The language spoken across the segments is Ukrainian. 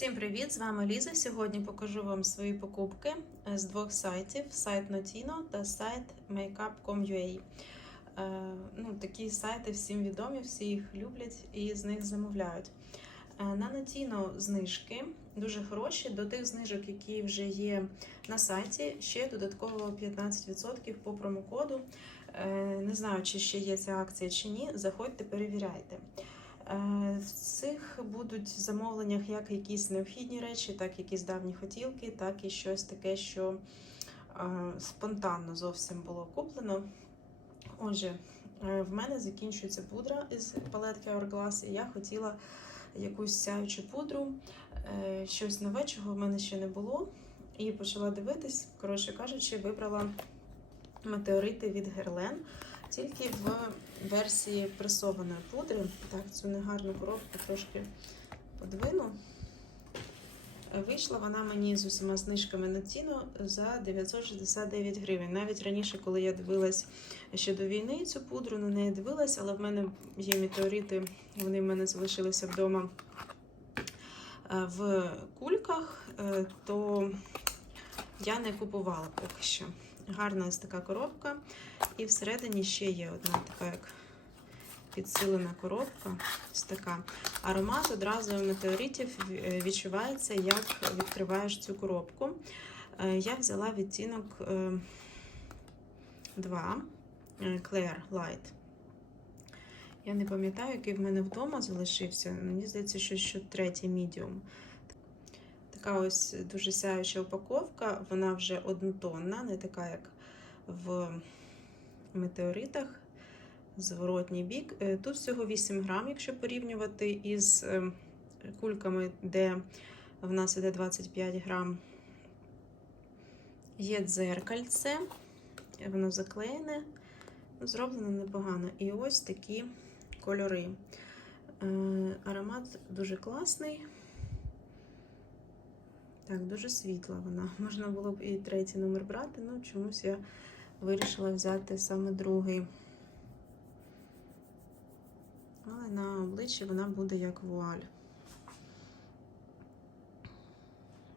Всім привіт! З вами Ліза. Сьогодні покажу вам свої покупки е, з двох сайтів: сайт Notino та сайт makeup.com.ua. Е, Ну, такі сайти всім відомі, всі їх люблять і з них замовляють. Е, На Notino знижки дуже хороші. До тих знижок, які вже є на сайті, ще додатково 15% по промокоду. Не знаю, чи ще є ця акція чи ні. Заходьте, перевіряйте. Е, В цих будуть замовленнях як якісь необхідні речі, так і якісь давні хотілки, так і щось таке, що е, спонтанно зовсім було куплено. Отже, е, в мене закінчується пудра із палетки Hourglass, і я хотіла якусь сяючу пудру, щось нове, чого в мене ще не було. І почала дивитись, коротше кажучи, вибрала метеорити від Guerlain тільки в версії пресованої пудри. Так, цю негарну коробку трошки подвину. Вийшла вона мені з усіма знижками на ціну за 969 гривень. Навіть раніше, коли я дивилась ще до війни цю пудру, на неї дивилась, але в мене є метеорити, вони в мене залишилися вдома е, в кульках, е, то я не купувала поки що. Гарна ось така коробка. І всередині ще є одна така як підсилена коробка. Ось така. Аромат одразу у метеоритів е, відчувається, як відкриваєш цю коробку. Е, Я взяла відтінок е, 2 е, Claire Light. Я не пам'ятаю, який в мене вдома залишився. Мені здається, що, що третій мідіум. Така ось дуже сяюча упаковка, вона вже однотонна, не така, як в метеоритах. Зворотній бік. Е, Тут всього 8 грам, якщо порівнювати із е, кульками, де в нас іде 25 грам. Є дзеркальце, воно заклеєне, зроблено непогано. І ось такі кольори. Е, Аромат дуже класний. Так, дуже світла вона. Можна було б і третій номер брати, ну чомусь я вирішила взяти саме другий. Але на обличчі вона буде як вуаль.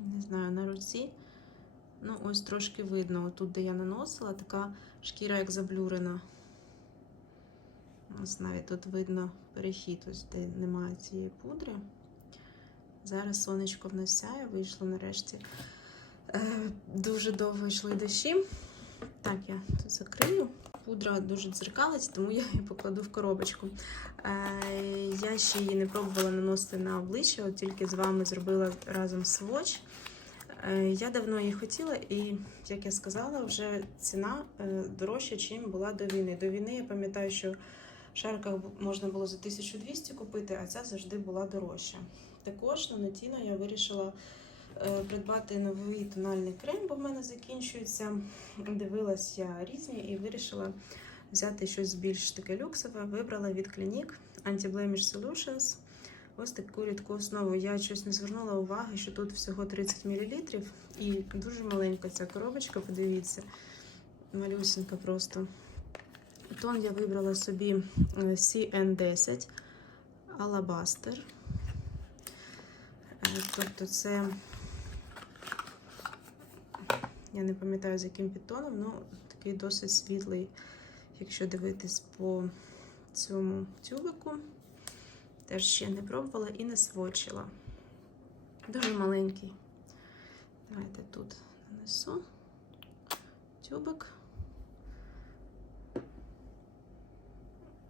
Не знаю, на руці. Ну, ось трошки видно. Тут, де я наносила, така шкіра, як заблюрена. Ось навіть тут видно перехід, ось де немає цієї пудри. Зараз сонечко в нас сяє, вийшло нарешті. Е, Дуже довго йшли дощі. Так, я тут закрию. Пудра дуже дзеркалить, тому я її покладу в коробочку. Е, Я ще її не пробувала наносити на обличчя, от тільки з вами зробила разом сводч. Е, Я давно її хотіла, і, як я сказала, вже ціна дорожча, ніж була до війни. До війни я пам'ятаю, що в шарках можна було за 1200 купити, а ця завжди була дорожча. Також на Notino я вирішила е, придбати новий тональний крем, бо в мене закінчується. Дивилась я різні і вирішила взяти щось більш таке люксове. Вибрала від Clinique Anti-Blemish Solutions. Ось таку рідку основу. Я щось не звернула уваги, що тут всього 30 мл і дуже маленька ця коробочка, подивіться, малюсенька просто. Тон я вибрала собі е, CN10 Alabaster. Тобто це, я не пам'ятаю, з яким підтоном, ну такий досить світлий, якщо дивитись по цьому тюбику. Теж ще не пробувала і не свочила. Дуже маленький. Давайте тут нанесу тюбик.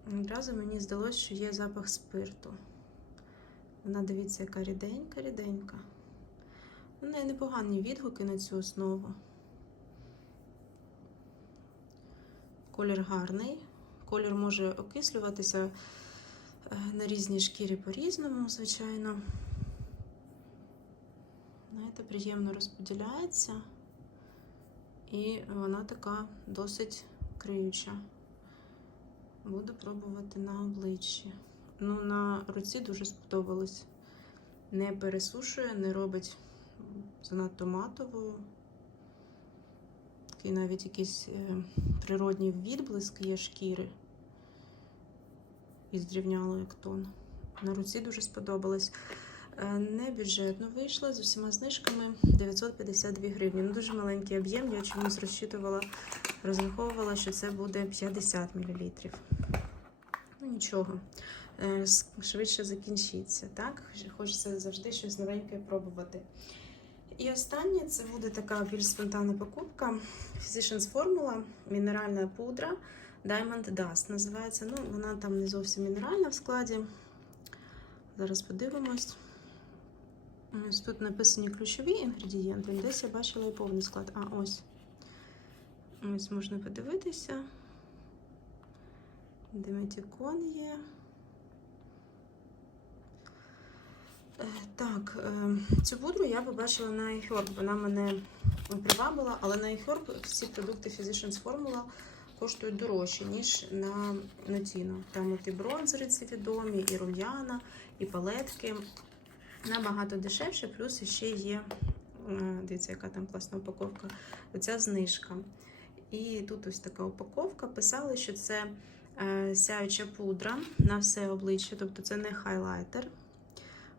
Одразу мені здалося, що є запах спирту. Вона, дивіться, яка ріденька, ріденька. У неї непогані відгуки на цю основу. Колір гарний. Колір може окислюватися е, на різній шкірі по-різному, звичайно. Знаєте, приємно розподіляється. І вона така досить криюча. Буду пробувати на обличчі. Ну, на руці дуже сподобалось. Не пересушує, не робить занадто матовою. Такий навіть якийсь е, природній відблиск є шкіри. І зрівняло як тон. На руці дуже сподобалось. Е, Не бюджетно вийшло з усіма знижками 952 гривні. Ну, дуже маленький об'єм. Я чомусь розчитувала, розраховувала, що це буде 50 мл. Ну нічого, швидше закінчиться. Так? Хочеться завжди щось новеньке пробувати. І останнє це буде така більш спонтанна покупка. Physicians Formula, мінеральна пудра. Diamond Dust називається. Ну, вона там не зовсім мінеральна в складі. Зараз подивимось. Ось тут написані ключові інгредієнти. Десь я бачила і повний склад. А, ось. Ось можна подивитися. Диметикон є. Е, Так, е, цю пудру я побачила на iHerb. Вона мене привабила, але на iHerb всі продукти Physicians Formula коштують дорожче, ніж на Notino. Там от і бронзери ці відомі, і рум'яна, і палетки. Набагато дешевше, плюс ще є, е, дивіться, яка там класна упаковка, оця знижка. І тут ось така упаковка. Писали, що це е, сяюча пудра на все обличчя, тобто це не хайлайтер.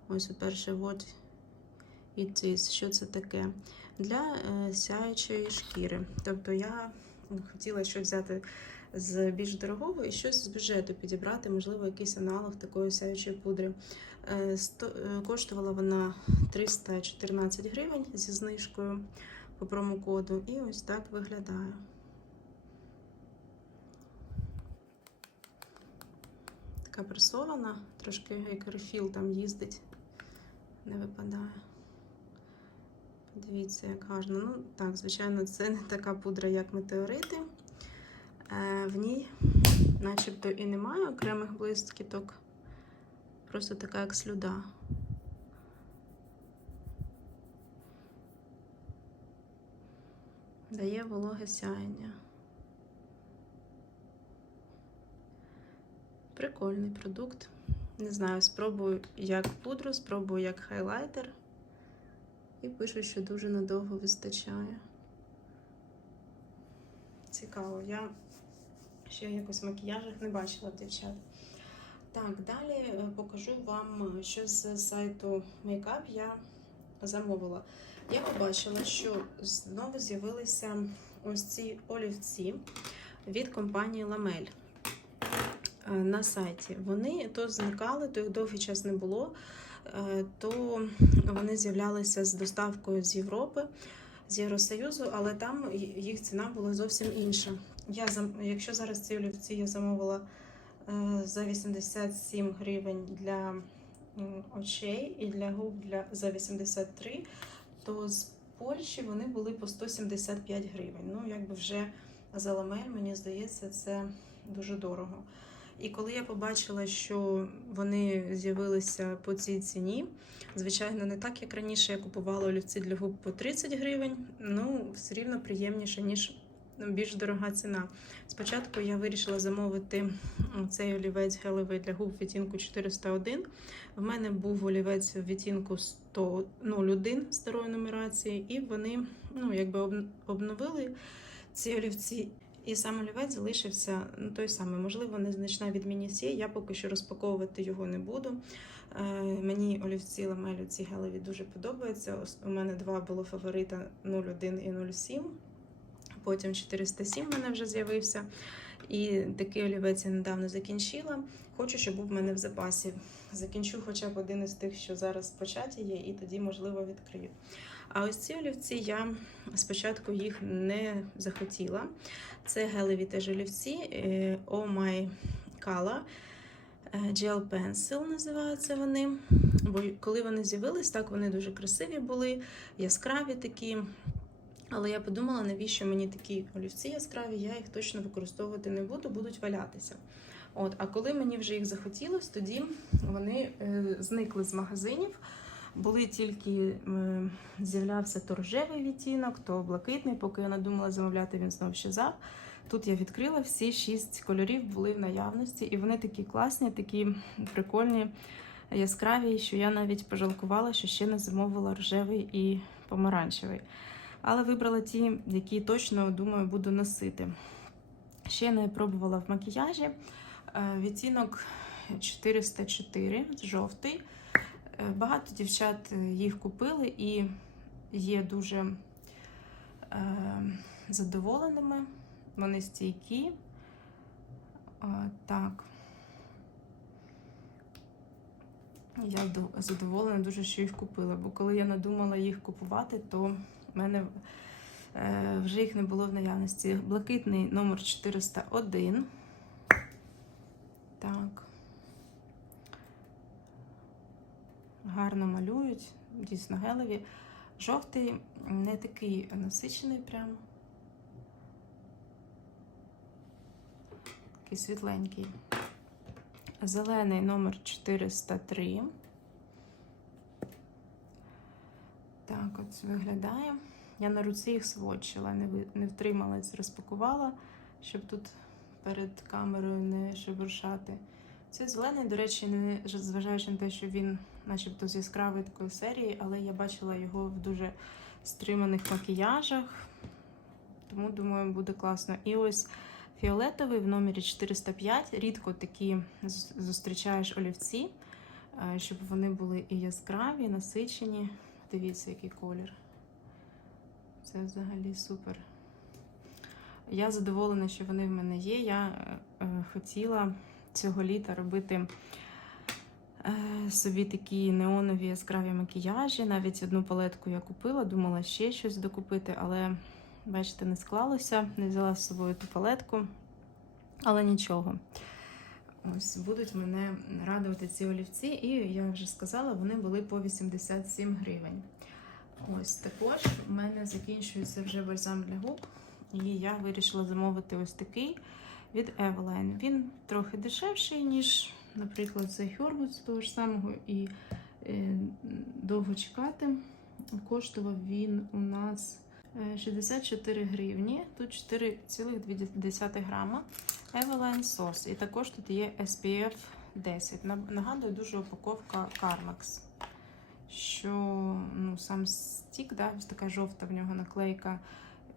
Ось перше, what it is, що це таке? Для е, сяючої шкіри. Тобто я хотіла щось взяти з більш дорогого і щось з бюджету підібрати, можливо, якийсь аналог такої сяючої пудри. Е, е, Коштувала вона 314 гривень зі знижкою по промокоду. І ось так виглядає. Така пресована, трошки рефіл там їздить, не випадає. Подивіться, як гарно. Ну, так, звичайно, це не така пудра, як метеорити. Е, в ній, начебто, і немає окремих блискіток. Просто така, як слюда. Дає вологе сяєння. Прикольний продукт. Не знаю, спробую як пудру, спробую як хайлайтер. І пишу, що дуже надовго вистачає. Цікаво, я ще якось в макіяжах не бачила дівчат. Так, далі е, покажу вам, е, що з сайту Makeup я замовила. Я побачила, що знову з'явилися ось ці олівці від компанії Lamel на сайті. Вони то зникали, то їх довгий час не було, е, то вони з'являлися з доставкою з Європи, з Євросоюзу, але там їх ціна була зовсім інша. Я, якщо зараз ці олівці я замовила е, за 87 гривень для очей і для губ для, за 83, то з Польщі вони були по 175 гривень. Ну, якби вже за ламель, мені здається, це дуже дорого. І коли я побачила, що вони з'явилися по цій ціні, звичайно, не так, як раніше я купувала олівці для губ по 30 гривень, ну, все рівно приємніше, ніж більш дорога ціна. Спочатку я вирішила замовити цей олівець гелевий для губ відтінку 401. В мене був олівець в відтінку 101 старої нумерації, і вони ну, якби обновили ці олівці. І сам олівець залишився ну, той самий. Можливо, незначна відмінність є. Я поки що розпаковувати його не буду. Е, мені олівці ламелю ці гелеві дуже подобаються. У мене два було фаворита 01 і 07. Потім 407 в мене вже з'явився. І такий олівець я недавно закінчила. Хочу, щоб був в мене в запасі. Закінчу хоча б один із тих, що зараз в початі є, і тоді, можливо, відкрию. А ось ці олівці я спочатку їх не захотіла. Це гелеві теж олівці Oh My Color Gel Pencil називаються вони. Бо коли вони з'явились, так вони дуже красиві були, яскраві такі. Але я подумала, навіщо мені такі олівці яскраві, я їх точно використовувати не буду, будуть валятися. От, а коли мені вже їх захотілось, тоді вони е, зникли з магазинів. Були тільки з'являвся то рожевий відтінок, то блакитний. Поки я надумала замовляти, він знов щезав. Тут я відкрила всі шість кольорів були в наявності, і вони такі класні, такі прикольні, яскраві, що я навіть пожалкувала, що ще не замовила рожевий і помаранчевий. Але вибрала ті, які точно думаю буду носити. Ще не пробувала в макіяжі. Е, Відтінок 404, жовтий. Е, Багато дівчат е, їх купили і є дуже е, задоволеними. Вони стійкі. Так. Я задоволена дуже, що їх купила, бо коли я надумала їх купувати, то в мене вже їх не було в наявності. Блакитний номер 401. Так. Гарно малюють, дійсно гелеві. Жовтий не такий насичений прям. Такий світленький. Зелений номер 403. Так, от виглядає. Я на руці їх сводчила, не, не втрималась, розпакувала, щоб тут перед камерою не шебуршати. Цей зелений, до речі, не зважаючи на те, що він начебто з яскравої такої серії, але я бачила його в дуже стриманих макіяжах. Тому, думаю, буде класно. І ось фіолетовий в номері 405. Рідко такі зустрічаєш олівці, е, щоб вони були і яскраві, і насичені. Дивіться, який колір. Це взагалі супер. Я задоволена, що вони в мене є. Я е, е, хотіла цього літа робити е, собі такі неонові яскраві макіяжі. Навіть одну палетку я купила, думала ще щось докупити, але, бачите, не склалося. Не взяла з собою ту палетку. Але нічого. Ось будуть мене радувати ці олівці, і я вже сказала, вони були по 87 гривень. Ось також в мене закінчується вже бальзам для губ, і я вирішила замовити ось такий від Eveline. Він трохи дешевший, ніж, наприклад, Хьорбут з того ж самого, і е, довго чекати. Коштував він у нас е, 64 гривні, тут 4,2 грама. Eveline Sauce. І також тут є SPF 10. На- Нагадує дуже упаковка Carmex. Що ну, сам стік, да, ось така жовта в нього наклейка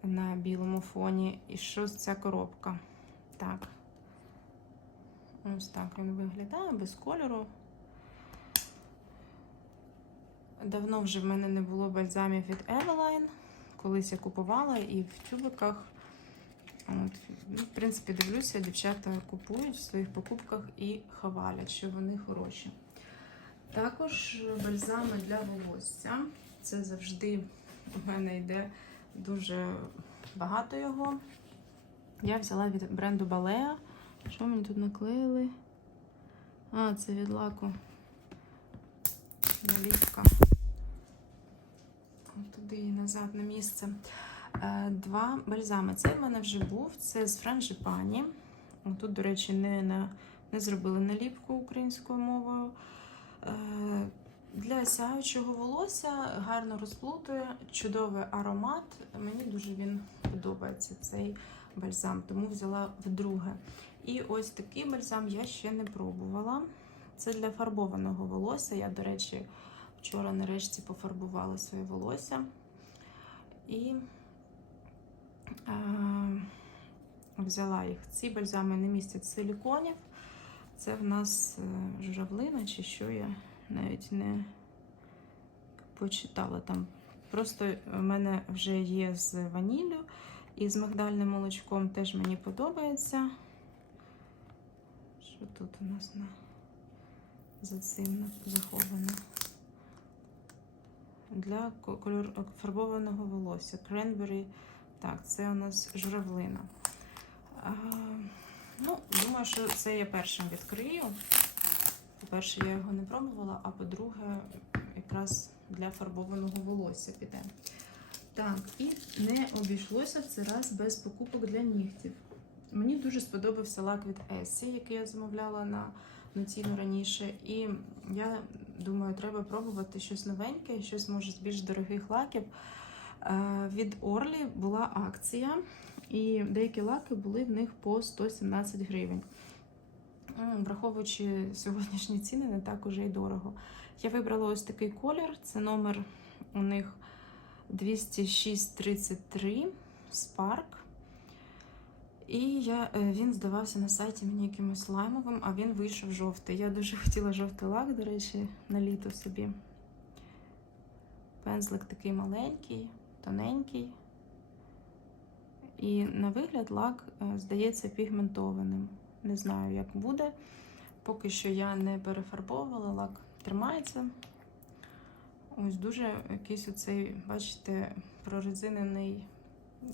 на білому фоні. І що ця коробка? Так. Ось так він виглядає без кольору. Давно вже в мене не було бальзамів від Eveline. Колись я купувала і в тюбиках. От, ну, в принципі, дивлюся, дівчата купують в своїх покупках і хвалять, що вони хороші. Також бальзами для волосся. Це завжди у мене йде дуже багато його. Я взяла від бренду Balea. Що мені тут наклеїли? А, це від лаку. Наліпка. Туди і назад на місце. Е, Два бальзами. Цей в мене вже був. Це з Франжипані. Тут, до речі, не, на, не зробили наліпку українською мовою. Е, Для сяючого волосся гарно розплутує, чудовий аромат. Мені дуже він подобається цей бальзам, тому взяла вдруге. І ось такий бальзам я ще не пробувала. Це для фарбованого волосся. Я, до речі, вчора нарешті пофарбувала своє волосся. І е, взяла їх. Ці бальзами не містять силіконів. Це в нас е, журавлина, чи що я навіть не почитала там. Просто в мене вже є з ваніллю і з мигдальним молочком теж мені подобається. Що тут у нас на за цим заховано? Для кольор фарбованого волосся. Кренбері. Так, це у нас журавлина. А, ну, думаю, що це я першим відкрию. По-перше, я його не пробувала, а по-друге, якраз для фарбованого волосся піде. Так, і не обійшлося в цей раз без покупок для нігтів. Мені дуже сподобався лак від Essie, який я замовляла на ціну раніше. І я думаю, треба пробувати щось новеньке, щось може з більш дорогих лаків. Е, Від Орлі була акція, і деякі лаки були в них по 117 гривень. Враховуючи сьогоднішні ціни, не так уже й дорого. Я вибрала ось такий колір. Це номер у них 20633 Spark. І я, е, він здавався на сайті мені якимось лаймовим, а він вийшов жовтий. Я дуже хотіла жовтий лак, до речі, на літо собі. Пензлик такий маленький, тоненький. І на вигляд лак е, здається пігментованим. Не знаю, як буде. Поки що я не перефарбовувала, лак тримається. Ось дуже якийсь оцей, бачите, прорезинений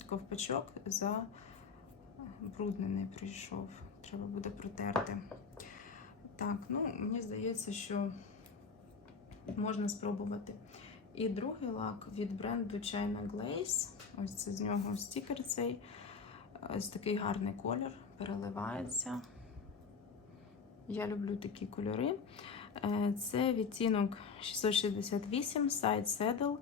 ковпачок забруднений прийшов. Треба буде протерти. Так, ну, мені здається, що можна спробувати. І другий лак від бренду China Glaze. Ось це з нього стікер цей. Ось такий гарний колір, переливається. Я люблю такі кольори. Е, Це відтінок 668 Side Saddle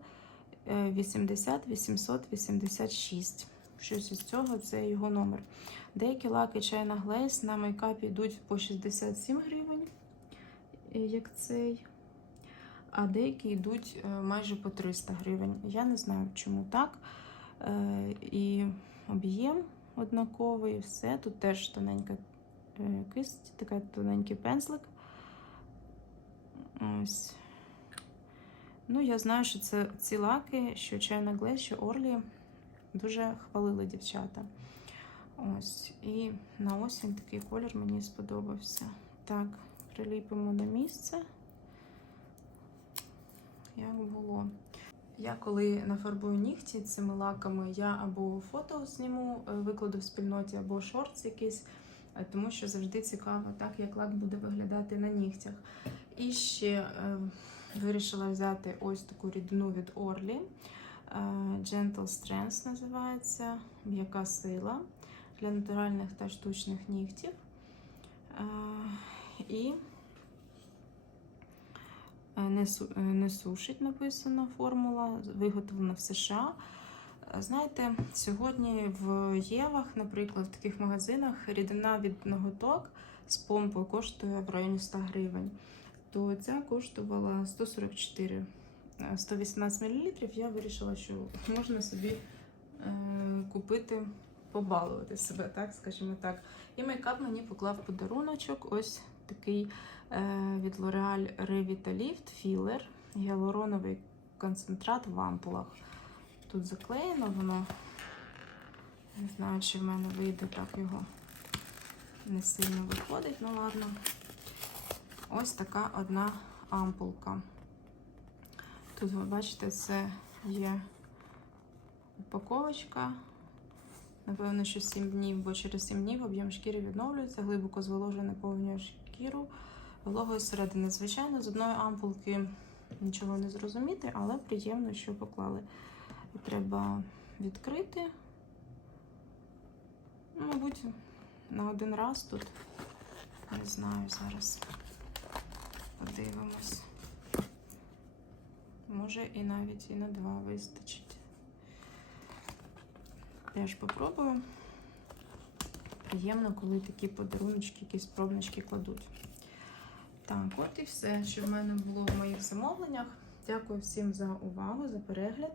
е, 80 886. Щось із цього це його номер. Деякі лаки China Glaze на мейкапі йдуть по 67 гривень, е, як цей. А деякі йдуть е, майже по 300 гривень. Я не знаю, чому так. Е, І об'єм однаковий, все. Тут теж тоненька е, кисть, така тоненький пензлик. Ось. Ну, я знаю, що це ці лаки, що China що Орлі дуже хвалили дівчата. Ось. І на осінь такий колір мені сподобався. Так, приліпимо на місце. Як було. Я коли нафарбую нігті цими лаками, я або фото зніму, е, викладу в спільноті, або шортс якийсь, е, тому що завжди цікаво, так як лак буде виглядати на нігтях. І ще е, вирішила взяти ось таку рідину від Орлі. Е, Gentle Strength називається м'яка сила для натуральних та штучних нігтів. Е, І не, сушить написано формула, виготовлена в США. Знаєте, сьогодні в Євах, наприклад, в таких магазинах рідина від ноготок з помпою коштує в районі 100 гривень. То ця коштувала 144 е, 118 мл. Я вирішила, що можна собі е, купити, побалувати себе, так, скажімо так. І мейкап мені поклав подаруночок. Ось такий е, від L'Oreal Revitalift Filler гіалуроновий концентрат в ампулах. Тут заклеєно воно. Не знаю, чи в мене вийде так його не сильно виходить, ну ладно. Ось така одна ампулка. Тут, ви бачите, це є упаковочка. Напевно, що 7 днів, бо через 7 днів об'єм шкіри відновлюється, глибоко зволожує наповнює шкіру вологою зсередини. Звичайно, з одної ампулки нічого не зрозуміти, але приємно, що поклали. Треба відкрити. Ну, Мабуть, на один раз тут. Не знаю зараз. Подивимось. Може і навіть і на два вистачить. Теж попробую. Приємно, коли такі подаруночки, якісь пробнички кладуть. Так, от і все, що в мене було в моїх замовленнях. Дякую всім за увагу, за перегляд.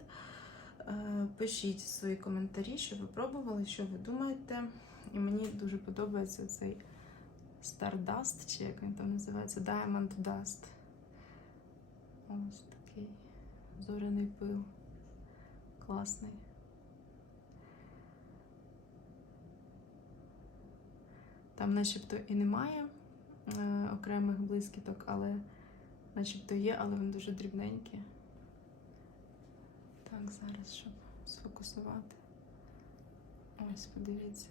Е, Пишіть свої коментарі, що ви пробували, що ви думаєте. І мені дуже подобається цей Stardust, чи як він там називається, Diamond Dust. Ось такий зоряний пил. Класний. Там начебто і немає е, окремих блискіток, але начебто є, але вони дуже дрібненькі. Так, зараз, щоб сфокусувати. Ось, подивіться.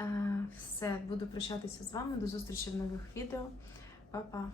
Е, все, буду прощатися з вами. До зустрічі в нових відео. Па-па!